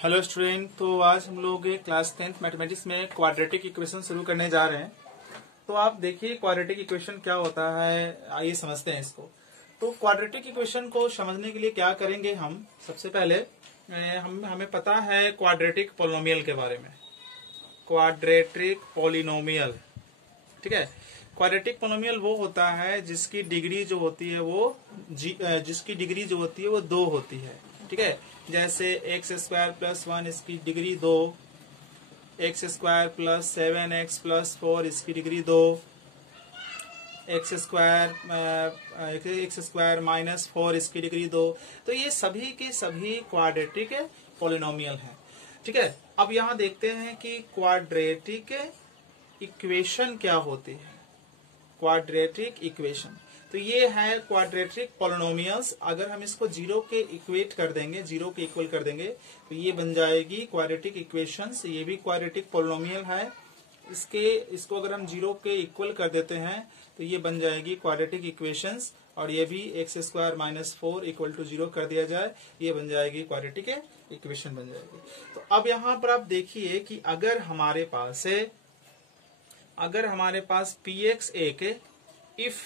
Hello student. तो आज हम लोग क्लास 10th मैथमेटिक्स में क्वाड्रेटिक इक्वेशन शुरू करने जा रहे हैं। तो आप देखिए क्वाड्रेटिक इक्वेशन क्या होता है, आइए समझते हैं इसको। तो क्वाड्रेटिक इक्वेशन को समझने के लिए क्या करेंगे हम, सबसे पहले हमें पता है क्वाड्रेटिक पोलिनोमियल के बारे में। क्वाड्रेटिक पोलिनोमियल, ठीक है। क्वाड्रेटिक पोलिनोमियल वो होता है जिसकी डिग्री जो होती है वो दो होती है, ठीक है। जैसे एक्स स्क्वायर प्लस 1 इसकी degree 2, x square plus 7x plus 4 इसकी डिग्री 2, एक्स स्क्वायर माइनस 4 इसकी डिग्री 2। तो ये सभी के सभी क्वाड्रेटिक पोलिनोमियल हैं, ठीक है। अब यहाँ देखते हैं कि क्वाड्रेटिक इक्वेशन क्या होती है। क्वाड्रेटिक इक्वेशन तो ये है क्वाड्रेटिक पोलिनोमियल्स। अगर हम इसको जीरो के इक्वेट कर देंगे, जीरो के इक्वल कर देंगे, तो ये बन जाएगी क्वाड्रेटिक इक्वेशंस। ये भी क्वाड्रेटिक पोलिनोमियल है। इसको अगर हम जीरो के इक्वल कर देते हैं तो ये बन जाएगी क्वाड्रेटिक इक्वेशंस। और ये भी x square minus 4 equal to 0 कर दिया जाए, ये बन जाएगी क्वाड्रेटिक इक्वेशन बन जाएगी। तो अब यहाँ पर आप देखिए कि अगर हमारे पास px एक है, if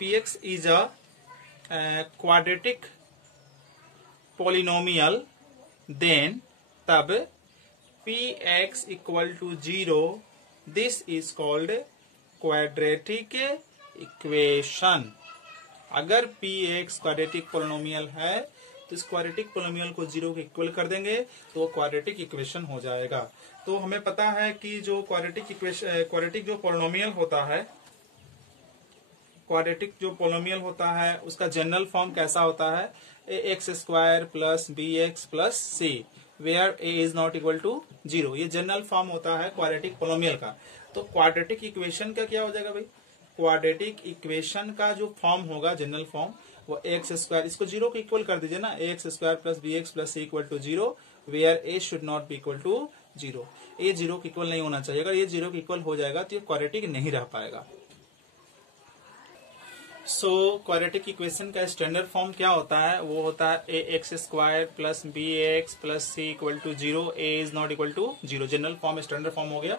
px is a quadratic polynomial, then तब px equal to 0, this is called quadratic equation। अगर px क्वाड्रेटिक पोलिनोमियल है तो इस क्वाड्रेटिक पोलिनोमियल को 0 के इक्वल कर देंगे तो वो क्वाड्रेटिक इक्वेशन हो जाएगा। तो हमें पता है कि जो क्वाड्रेटिक जो पोलिनोमियल होता है उसका जनरल फॉर्म कैसा होता है, x square plus b x plus c where a is not equal to 0। ये जनरल फॉर्म होता है क्वाड्रेटिक पोलिनोमियल का। तो क्वाड्रेटिक इक्वेशन का क्या हो जाएगा भाई, क्वाड्रेटिक इक्वेशन का जो फॉर्म होगा जनरल फॉर्म वो एक्स स्क्वायर, इसको 0 को इक्वल कर दीजिए ना, x square plus b x plus c equal to 0 where a should not be equal to 0। A 0 के इक्वल नहीं होना चाहिए। अगर ये 0 के इक्वल हो जाएगा तो ये क्वाड्रेटिक नहीं रह पाएगा। सो क्वाड्रेटिक इक्वेशन का स्टैंडर्ड फॉर्म क्या होता है, वो होता है a x square plus b x plus c equal to 0, a is not equal to 0। General form standard form हो गया।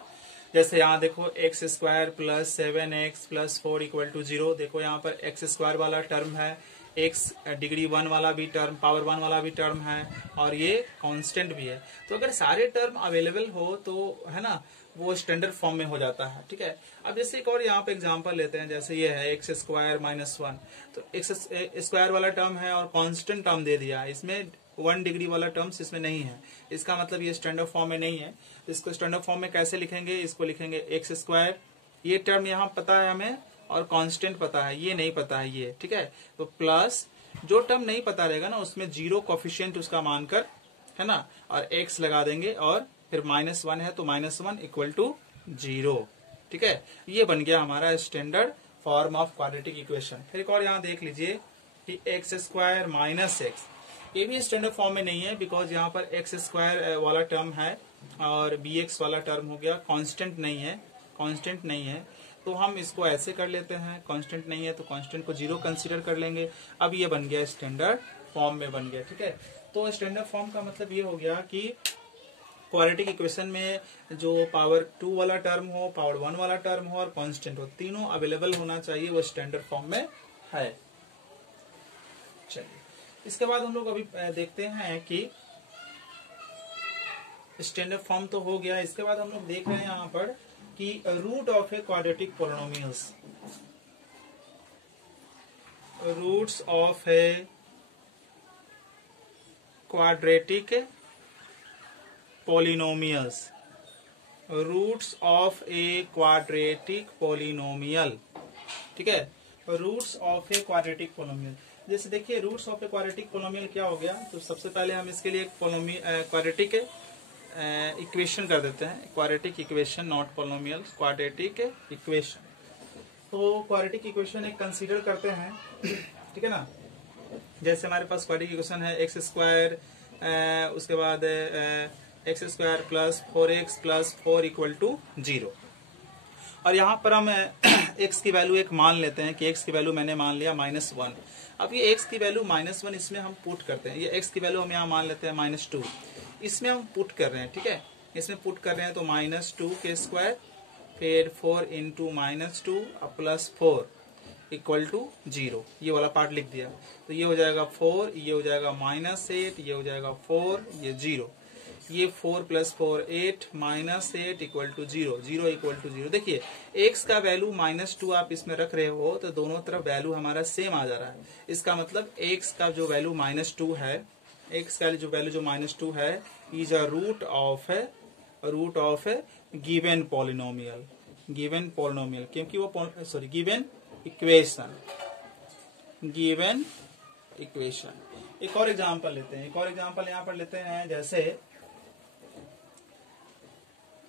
जैसे यहाँ देखो x square plus 7x plus 4 equal to 0। देखो यहाँ पर एक्स स्क्वायर वाला टर्म है, एक्स डिग्री 1 वाला भी टर्म, पावर 1 वाला भी टर्म है, और ये कांस्टेंट भी है। तो अगर सारे टर्म अवेलेबल हो तो है ना, वो स्टैंडर्ड फॉर्म में हो जाता है, ठीक है। अब जैसे एक और यहाँ पे एग्जांपल लेते हैं, जैसे ये है एक्स स्क्वायर माइनस 1। तो एक्स स्क्वायर वाला टर्म है और कांस्टेंट टर्म दे दिया है, इसमें 1 डिग्री वाला टर्म्स इसमें नहीं है। इसका मतलब ये स्टैंडर्ड फॉर्म में नहीं है। तो इसको स्टैंडर्ड फॉर्म में कैसे लिखेंगे, इसको लिखेंगे एक्स स्क्वायर, ये टर्म यहाँ पता है हमें, और कांस्टेंट पता है, ये नहीं पता है ये, ठीक है। तो प्लस जो टर्म नहीं पता रहेगा ना उसमें 0 कोफिशिएंट उसका मानकर, है ना, और x लगा देंगे, और फिर -1 है तो -1 इक्वल टू 0, ठीक है। ये बन गया हमारा standard form of quadratic equation. फिर एक और यहाँ देख लीजिए कि एक्स स्क्वायर माइनस एक्स, ये भी स्टैंडर्ड फॉर्म में नहीं है, बिकॉज यहाँ पर एक्स स्क्वायर वाला टर्म है और बी एक्स वाला टर्म हो गया, कांस्टेंट नहीं है। तो हम इसको ऐसे कर लेते हैं, कांस्टेंट नहीं है तो कांस्टेंट को 0 कंसीडर कर लेंगे। अब ये बन गया स्टैंडर्ड फॉर्म में बन गया, ठीक है। तो स्टैंडर्ड फॉर्म का मतलब ये हो गया कि क्वाड्रेटिक इक्वेशन में जो पावर 2 वाला टर्म हो, पावर 1 वाला टर्म हो और कांस्टेंट हो, तीनों अवेलेबल होना चाहिए, वो स्टैंडर्ड फॉर्म में है। चलिए इसके बाद हम लोग अभी देखते हैं कि स्टैंडर्ड फॉर्म तो हो गया। इसके बाद हम लोग देख रहे हैं यहाँ पर कि root of a quadratic polynomials, roots of a quadratic polynomials, roots of a quadratic polynomial, ठीक है। Roots of a quadratic polynomial, जैसे देखिए roots of a quadratic polynomial क्या हो गया। तो सबसे पहले हम इसके लिए क्वाड्रेटिक इक्वेशन कर देते हैं, quadratic equation, not polynomial, quadratic equation. तो क्वाड्रेटिक इक्वेशन एक कंसीडर करते हैं, ठीक है ना। जैसे हमारे पास क्वाड्रेटिक इक्वेशन है एक्स स्क्वायर, उसके बाद x square plus 4x plus 4 equal to 0। और यहाँ पर हम x की वैल्यू एक मान लेते हैं कि x की वैल्यू मैंने मान लिया -1। अब ये x की वैल्यू -1 इसमें हम पुट करते हैं, ये x की वैल्यू हम यहाँ मान लेते हैं -2, इसमें हम पुट कर रहे हैं, ठीक है, इसमें पुट कर रहे हैं तो -2 के स्क्वायर फिर 4 इंटू -2 प्लस 4 इक्वल टू 0, ये वाला पार्ट लिख दिया। तो ये हो जाएगा 4, ये हो जाएगा -8, ये हो जाएगा 4, ये 0, ये 4 plus 4 8 -8 equal to 0, 0 equal to 0। देखिए x का वैल्यू -2 आप इसमें रख रहे हो तो दोनों तरफ वैल्यू हमारा सेम आ जा रहा है। इसका मतलब x का जो वैल्यू -2 है, x का जो वैल्यू जो -2 है is a root of a given polynomial, क्योंकि वो गिवन इक्वेशन। एक और एग्जांपल लेते हैं, यहाँ पर लेते हैं,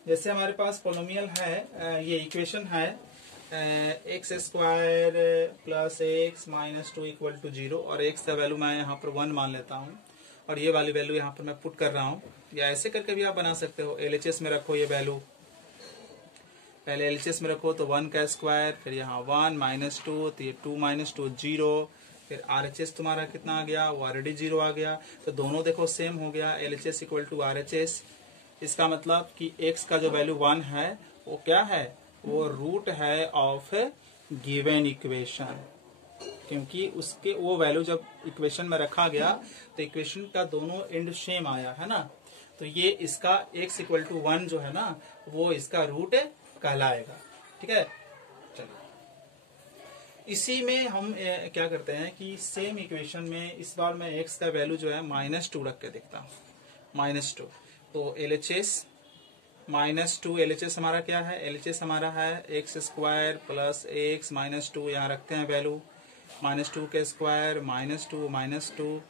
जैसे हमारे पास पोलिनोमियल है, ये इक्वेशन है x square plus x -2 equal to 0 और x का वैल्यू मैं यहाँ पर 1 मान लेता हूँ और ये वाली वैल्यू यहाँ पर मैं पुट कर रहा हूँ, या ऐसे करके भी आप बना सकते हो। LHS में रखो ये वैल्यू, पहले LHS में रखो तो 1 का स्क्वायर, फिर यहाँ 1 -2 तो ये 2 -2 0, फिर RHS तुम्हारा कितना आ गया, वो ऑलरेडी 0 आ गया, तो दोनों देखो सेम हो गया, LHS इक्वल टू RHS। इसका मतलब कि x का जो वैल्यू 1 है वो क्या है, वो रूट है ऑफ ए गिवन इक्वेशन, क्योंकि उसके वो वैल्यू जब इक्वेशन में रखा गया तो इक्वेशन का दोनों एंड सेम आया है ना, तो ये इसका x इक्वल टू 1 जो है ना वो इसका रूट कहलाएगा, ठीक है। चलिए इसी में हम क्या करते हैं कि सेम इक्वेशन में इस बार मैं x का वैल्यू जो है -2 रख के देखता हूँ, -2। तो LHS -2, LHS हमारा क्या है, LHS हमारा है x स्क्वायर प्लस x -2, यहाँ रखते हैं वैल्यू, -2 के स्क्वायर -2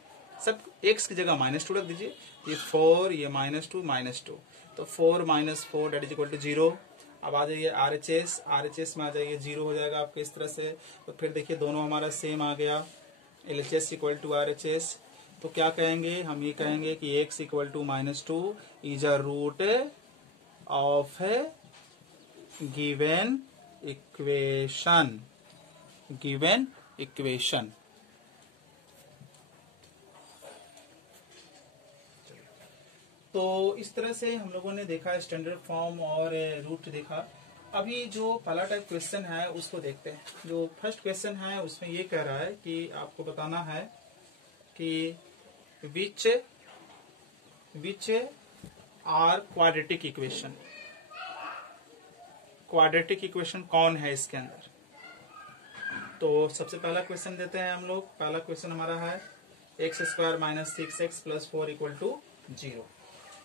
सब x की जगह -2 रख दीजिए, ये 4, ये -2 तो 4 - 4 डेट इज इक्वल टू 0। अब आ जाइए RHS में आ जाइए, 0 हो जाएगा आपके इस तरह से। तो फिर देखिए दोनों हमारा सेम आ गया, LHS इक्वल टू RHS। तो क्या कहेंगे, हम ये कहेंगे कि x equal to -2 is a root of a given equation. तो इस तरह से हम लोगों ने देखा स्टैंडर्ड फॉर्म और रूट देखा। अभी जो पहला टाइप क्वेश्चन है उसको देखते हैं। जो फर्स्ट क्वेश्चन है उसमें ये कह रहा है कि आपको बताना है कि विच आर क्वाड्रेटिक इक्वेशन कौन है इसके अंदर। तो सबसे पहला क्वेश्चन देते हैं हम लोग। पहला क्वेश्चन हमारा है x square -6x plus 4 equal to 0।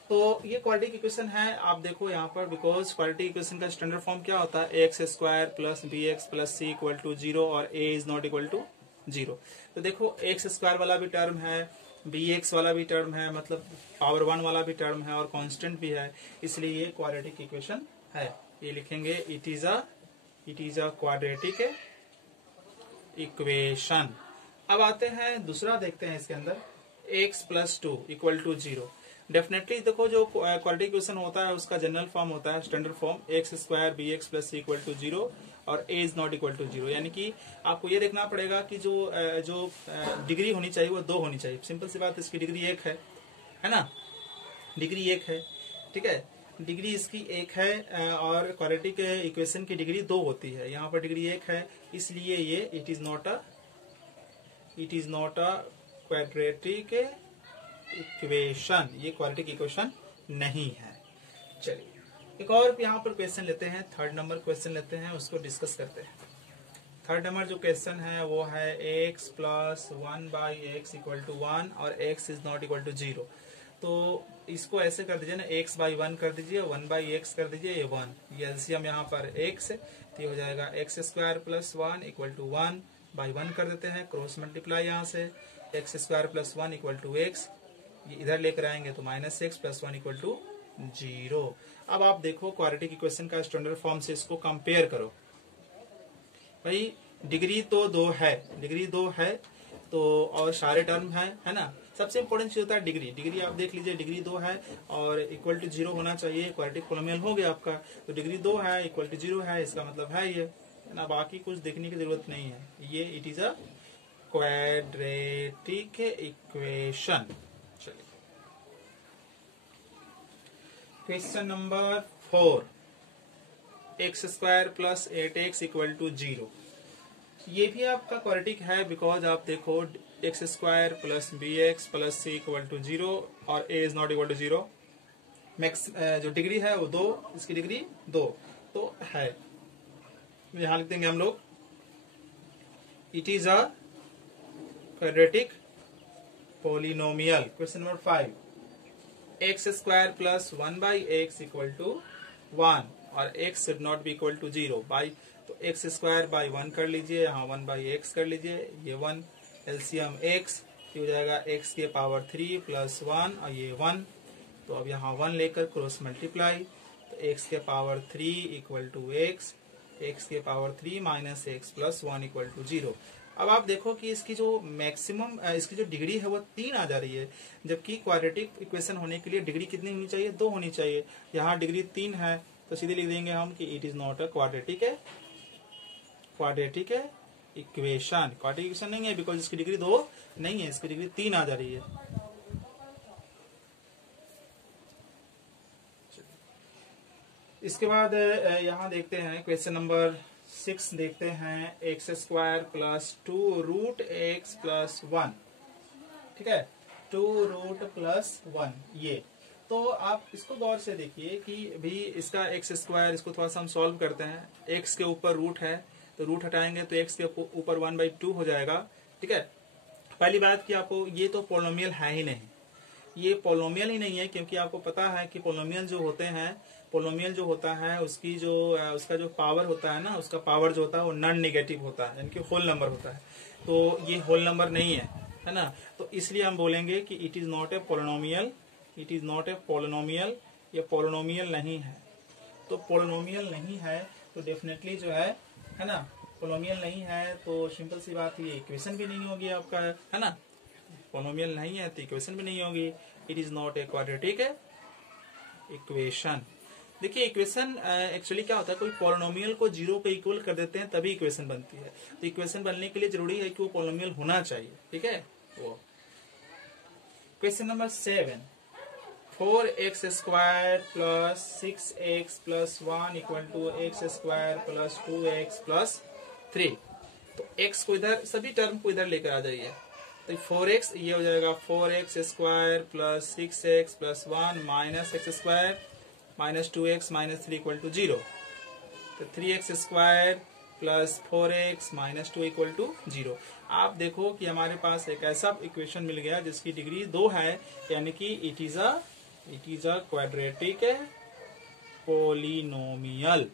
तो ये क्वाड्रेटिक इक्वेशन है। आप देखो यहाँ पर, बिकॉज क्वाड्रेटिक इक्वेशन का स्टैंडर्ड फॉर्म क्या होता है, x square plus bx plus c equal to 0 और a is not equal to 0। तो देखो x स्क्वायर वाला भी टर्म है, bx वाला भी टर्म है, मतलब पावर 1 वाला भी टर्म है और कांस्टेंट भी है, इसलिए ये क्वाड्रेटिक इक्वेशन है। ये लिखेंगे it is a quadratic equation. अब आते हैं दूसरा, देखते हैं इसके अंदर x plus 2 equal to 0। Definitely देखो जो क्वाड्रेटिक इक्वेशन होता है उसका जनरल फॉर्म होता है standard form x square bx plus c equal to 0 और a is not equal to 0। यानी कि आपको ये देखना पड़ेगा कि जो डिग्री होनी चाहिए वो 2 होनी चाहिए। सिंपल सी बात, इसकी डिग्री 1 है ना, डिग्री 1 है, ठीक है, डिग्री इसकी 1 है और क्वाड्रेटिक इक्वेशन की डिग्री 2 होती है। यहाँ पर डिग्री 1 है, इसलिए ये it is not a quadratic equation, ये क्वाड्रेटिक इक्वेशन नहीं है। चलिए एक और यहाँ पर क्वेश्चन लेते हैं, थर्ड नंबर क्वेश्चन लेते हैं, उसको डिस्कस करते हैं। थर्ड नंबर जो क्वेश्चन है वो है x plus 1/x equal to 1 और x is not equal to 0। तो इसको ऐसे कर दीजिए ना, x/1 कर दीजिए, 1/x कर दीजिए, ये 1, ये एलसीएम यहाँ पर x, तो ये हो जाएगा x square plus 1 equal to 1/1 कर देते हैं, क्रॉस मल्टीप्लाई यहाँ से, x square plus 1 equal to x, ये इधर लेकर आएंगे तो -x प्लस 1 इक्वल टू 0। अब आप देखो क्वाड्रेटिक इक्वेशन का स्टैंडर्ड फॉर्म से इसको कंपेयर करो। भाई डिग्री तो 2 है, तो और सारे टर्म है ना। सबसे इंपॉर्टेंट चीज होता है डिग्री आप देख लीजिए, डिग्री 2 है और इक्वल टू 0 होना चाहिए, क्वाड्रेटिक पॉलिनोमियल हो गया आपका। तो डिग्री 2 है, इक्वल टू 0 है, इसका मतलब है ये है ना, बाकी कुछ देखने की जरूरत नहीं है। ये it is a quadratic equation. चलिए question number 4, x square plus 8x equal to 0। ये भी आपका क्वाड्रेटिक है, बिकॉज आप देखो x square plus b x plus c equal to 0 और a is not equal to 0। Max जो डिग्री है वो 2, इसकी डिग्री 2 तो है। यहां लिख देंगे हम लोग, it is a quadratic polynomial. Question number 5, x square plus 1/x equal to 1 और x should not be equal to 0 by, तो एक्स स्क्वायर बाई 1 कर लीजिए, यहाँ 1/x कर लीजिए, ये 1 एलसीएम x हो जाएगा x के पावर 3 प्लस 1 और ये 1, तो अब यहाँ 1 लेकर क्रॉस मल्टीप्लाई, तो x के पावर 3 इक्वल टू x के power 3 minus x plus 1 equal to 0। अब आप देखो कि इसकी जो मैक्सिमम इसकी जो डिग्री है वो 3 आ जा रही है, जबकि क्वाड्रेटिक इक्वेशन होने के लिए डिग्री कितनी होनी चाहिए, 2 होनी चाहिए। यहाँ डिग्री 3 है, तो सीधे लिख देंगे हम कि it is not a quadratic equation. Quadratic equation नहीं है, बिकॉज इसकी डिग्री 2 नहीं है, इसकी डिग्री 3 आ जा रही है। इसके बाद यहाँ देखते हैं क्वेश्चन नंबर 6 देखते हैं, x square plus 2 root x plus 1। ठीक है, 2 रूट प्लस 1। ये तो आप इसको गौर से देखिए कि भी इसका एक्स स्क्वायर, इसको थोड़ा सा हम सॉल्व करते हैं। एक्स के ऊपर रूट है, तो रूट हटाएंगे तो एक्स के ऊपर 1/2 हो जाएगा। ठीक है, पहली बात कि आपको ये तो पोलिनोमियल है ही नहीं, ये पोलिनोमियल ही नहीं है, क्योंकि आपको पता है कि पोलिनोमियल जो होते हैं, पोलिनोमियल जो होता है उसका जो पावर होता है ना, उसका पावर जो होता है वो नॉन नेगेटिव होता है, यानी कि होल नंबर होता है। तो ये होल नंबर नहीं है ना, तो इसलिए हम बोलेंगे कि it is not a polynomial, it is not a polynomial, ये पोलिनोमियल नहीं है। तो पोलिनोमियल नहीं है तो डेफिनेटली जो है ना, पोलिनोमियल नहीं है तो सिंपल सी बात, ये इक्वेशन भी नहीं होगी आपका, है ना। पोलिनोमियल नहीं है तो इक्वेशन भी नहीं होगी। It is not a quadratic equation. देखिए इक्वेशन एक्चुअली क्या होता है, कोई पोलिनोमियल को 0 पे इक्वल कर देते हैं तभी इक्वेशन बनती है। तो इक्वेशन बनने के लिए जरूरी है कि वो पोलिनोमियल होना चाहिए। ठीक है, वो question number 7, 4x square plus 6x plus 1 equal to x square plus 2x plus 3। तो x को इधर, सभी टर्म को इधर लेकर आ जाइए, तो 4x ये हो जाएगा 4x square plus 6x plus 1 minus x square minus 2x minus 3 equal to 0। तो 3x square plus 4x minus 2 equal to 0। आप देखो कि हमारे पास एक ऐसा इक्वेशन मिल गया जिसकी डिग्री 2 है, यानी कि it is a quadratic polynomial.